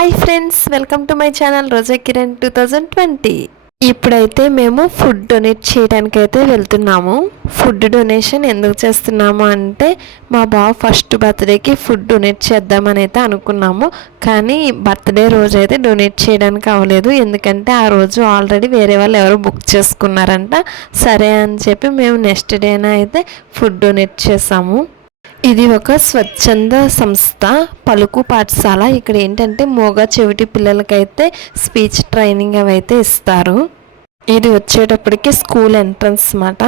Hi friends, welcome to my channel Roja Kiran 2020. ఇప్పుడైతే మేము food donate చేయడానికి అయితే వెళ్తున్నాము. ఫుడ్ డొనేషన్ ఎందుకు చేస్తున్నాము అంటే మా బావ ఫస్ట్ బర్త్డేకి ఫుడ్ డొనేట్ చేద్దామని అయితే అనుకున్నాము. కానీ బర్త్డే రోజు అయితే డొనేట్ చేయడానికి అవ్వలేదు, ఎందుకంటే ఆ రోజు ఆల్రెడీ వేరే వాళ్ళు ఎవరు బుక్ చేసుకున్నారంట. సరే అని చెప్పి మేము నెక్స్ట్ డేన అయితే ఫుడ్ డొనేట్ చేసాము. ఇది ఒక స్వచ్ఛంద సంస్థ, పలుకు పాఠశాల. ఇక్కడ ఏంటంటే మోగ చెవిటి పిల్లలకైతే స్పీచ్ ట్రైనింగ్ అవి అయితే ఇస్తారు. ఇది వచ్చేటప్పటికి స్కూల్ ఎంట్రన్స్ అన్నమాట.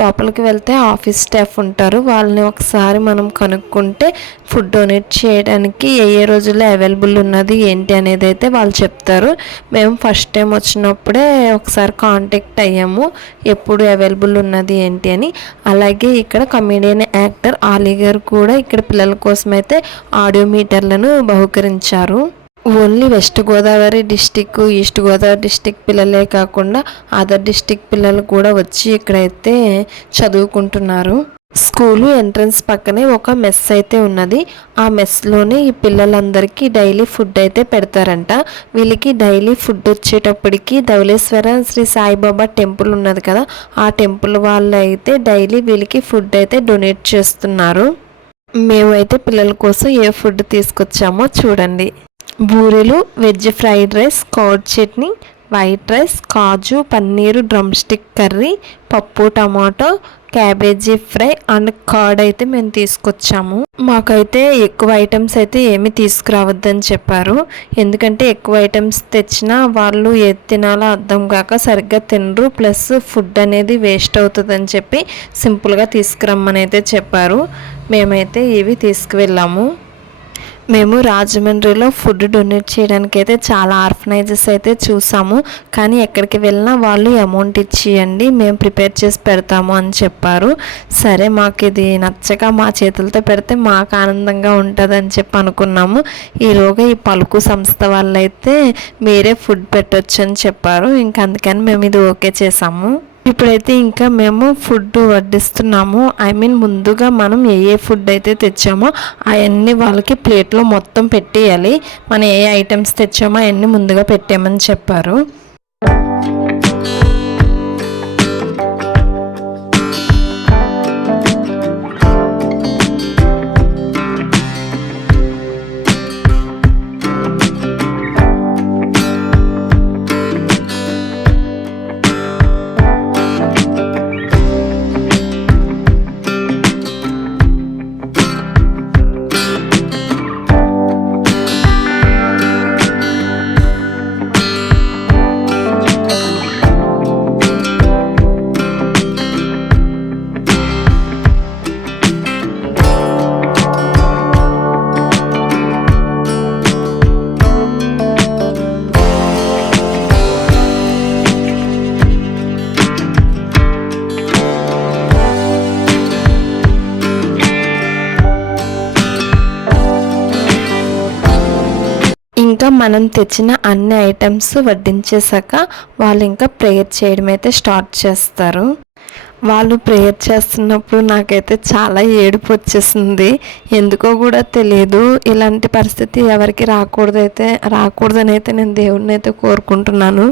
లోపలికి వెళ్తే ఆఫీస్ స్టాఫ్ ఉంటారు, వాళ్ళని ఒకసారి మనం కనుక్కుంటే ఫుడ్ డొనేట్ చేయడానికి ఏ రోజుల్లో అవైలబుల్ ఉన్నది ఏంటి అనేది అయితే వాళ్ళు చెప్తారు. మేము ఫస్ట్ టైం వచ్చినప్పుడే ఒకసారి కాంటాక్ట్ అయ్యాము ఎప్పుడు అవైలబుల్ ఉన్నది ఏంటి అని. అలాగే ఇక్కడ కమెడియన్ యాక్టర్ ఆలీ గారు కూడా ఇక్కడ పిల్లల కోసం అయితే ఆడియో మీటర్లను బహుకరించారు. Only west Godavari district, east Godavari district పిల్లలే కాకుండా అదర్ డిస్టిక్ పిల్లలు కూడా వచ్చి ఇక్కడైతే చదువుకుంటున్నారు. స్కూలు ఎంట్రన్స్ పక్కనే ఒక మెస్ అయితే ఉన్నది. ఆ మెస్లోనే ఈ పిల్లలందరికీ డైలీ ఫుడ్ అయితే పెడతారంట. వీళ్ళకి డైలీ ఫుడ్ వచ్చేటప్పటికి ధవళేశ్వర శ్రీ సాయిబాబా టెంపుల్ ఉన్నది కదా, ఆ టెంపుల్ వాళ్ళు అయితే డైలీ వీళ్ళకి ఫుడ్ అయితే డొనేట్ చేస్తున్నారు. మేమైతే పిల్లల కోసం ఏ ఫుడ్ తీసుకొచ్చామో చూడండి. బూరెలు, veg fried rice, curd chutney, white rice, kaju paneer, drumstick curry, పప్పు tomato, cabbage fry and curd అయితే మేము తీసుకొచ్చాము. మాకైతే ఎక్కువ ఐటమ్స్ అయితే ఏమీ తీసుకురావద్దని చెప్పారు, ఎందుకంటే ఎక్కువ ఐటమ్స్ తెచ్చినా వాళ్ళు ఏది తినాలో అర్థం కాక సరిగ్గా తినరు, ప్లస్ ఫుడ్ అనేది వేస్ట్ అవుతుందని చెప్పి సింపుల్గా తీసుకురమ్మని అయితే చెప్పారు. మేమైతే ఇవి తీసుకువెళ్ళాము. మేము రాజమండ్రిలో ఫుడ్ డొనేట్ చేయడానికి అయితే చాలా ఆర్ఫనైజెస్ అయితే చూసాము, కానీ ఎక్కడికి వెళ్ళినా వాళ్ళు అమౌంట్ ఇచ్చేయండి, మేము ప్రిపేర్ చేసి పెడతాము అని చెప్పారు. సరే, మాకు ఇది నచ్చక మా చేతులతో పెడితే మాకు ఆనందంగా ఉంటుందని చెప్పి అనుకున్నాము. ఈలోగా ఈ పలుకు సంస్థ వాళ్ళైతే మీరే ఫుడ్ పెట్టొచ్చు అని చెప్పారు. ఇంకా అందుకని మేము ఇది ఓకే చేసాము. ఇప్పుడైతే ఇంకా మేము ఫుడ్ వడ్డిస్తున్నాము. ముందుగా మనం ఏ ఫుడ్ అయితే తెచ్చామో అవన్నీ వాళ్ళకి ప్లేట్లో మొత్తం పెట్టేయాలి. మనం ఏ ఐటమ్స్ తెచ్చామో అవన్నీ ముందుగా పెట్టామని చెప్పారు. ఇంకా మనం తెచ్చిన అన్ని ఐటమ్స్ వడ్డించేసాక వాళ్ళు ఇంకా ప్రేయర్ చేయడం అయితే స్టార్ట్ చేస్తారు. వాళ్ళు ప్రేయర్ చేస్తున్నప్పుడు నాకైతే చాలా ఏడుపు వచ్చేసింది, ఎందుకో కూడా తెలియదు. ఇలాంటి పరిస్థితి ఎవరికి రాకూడదని అయితే నేను దేవుడిని అయితే కోరుకుంటున్నాను.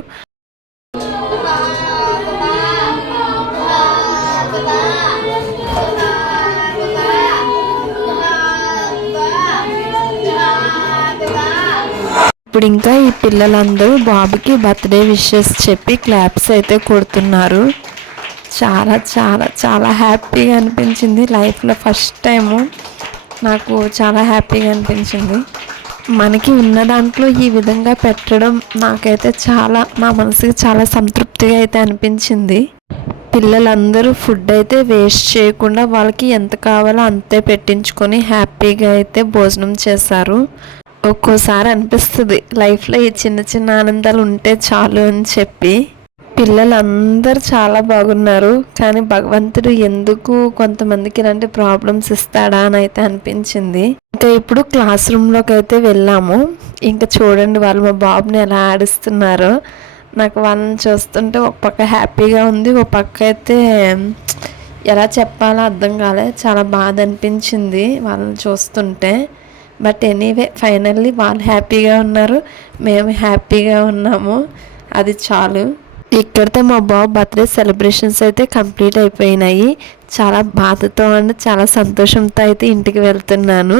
ఇప్పుడు ఇంకా ఈ పిల్లలందరూ బాబుకి బర్త్డే విషెస్ చెప్పి క్లాప్స్ అయితే కొడుతున్నారు. చాలా చాలా చాలా హ్యాపీగా అనిపించింది. లైఫ్లో ఫస్ట్ టైము నాకు చాలా హ్యాపీగా అనిపించింది. మనకి ఉన్న దాంట్లో ఈ విధంగా పెట్టడం నాకైతే నా మనసుకి చాలా సంతృప్తిగా అయితే అనిపించింది. పిల్లలందరూ ఫుడ్ అయితే వేస్ట్ చేయకుండా వాళ్ళకి ఎంత కావాలో అంతే పెట్టించుకొని హ్యాపీగా అయితే భోజనం చేశారు. ఒక్కోసారి అనిపిస్తుంది లైఫ్లో ఈ చిన్న చిన్న ఆనందాలు ఉంటే చాలు అని చెప్పి. పిల్లలందరూ చాలా బాగున్నారు, కానీ భగవంతుడు ఎందుకు కొంతమందికి ఇలాంటి ప్రాబ్లమ్స్ ఇస్తాడా అని అయితే అనిపించింది. ఇంకా ఇప్పుడు క్లాస్ రూమ్లోకి అయితే వెళ్ళాము. ఇంకా చూడండి వాళ్ళు మా బాబుని ఎలా ఆడిస్తున్నారో. నాకు వాళ్ళని చూస్తుంటే ఒక పక్క హ్యాపీగా ఉంది, ఒక పక్క అయితే ఎలా చెప్పాలో అర్థం కాలే, చాలా బాధ అనిపించింది వాళ్ళని చూస్తుంటే. బట్ ఎనీవే ఫైనల్లీ వాళ్ళు హ్యాపీగా ఉన్నారు, మేము హ్యాపీగా ఉన్నాము, అది చాలు. ఇక్కడితో మా బాబు బర్త్డే సెలబ్రేషన్స్ అయితే కంప్లీట్ అయిపోయినాయి. చాలా బాధతో అండ్ చాలా సంతోషంతో అయితే ఇంటికి వెళ్తున్నాను.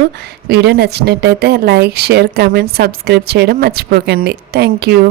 వీడియో నచ్చినట్టయితే లైక్, షేర్, కామెంట్, సబ్స్క్రైబ్ చేయడం మర్చిపోకండి. Thank you.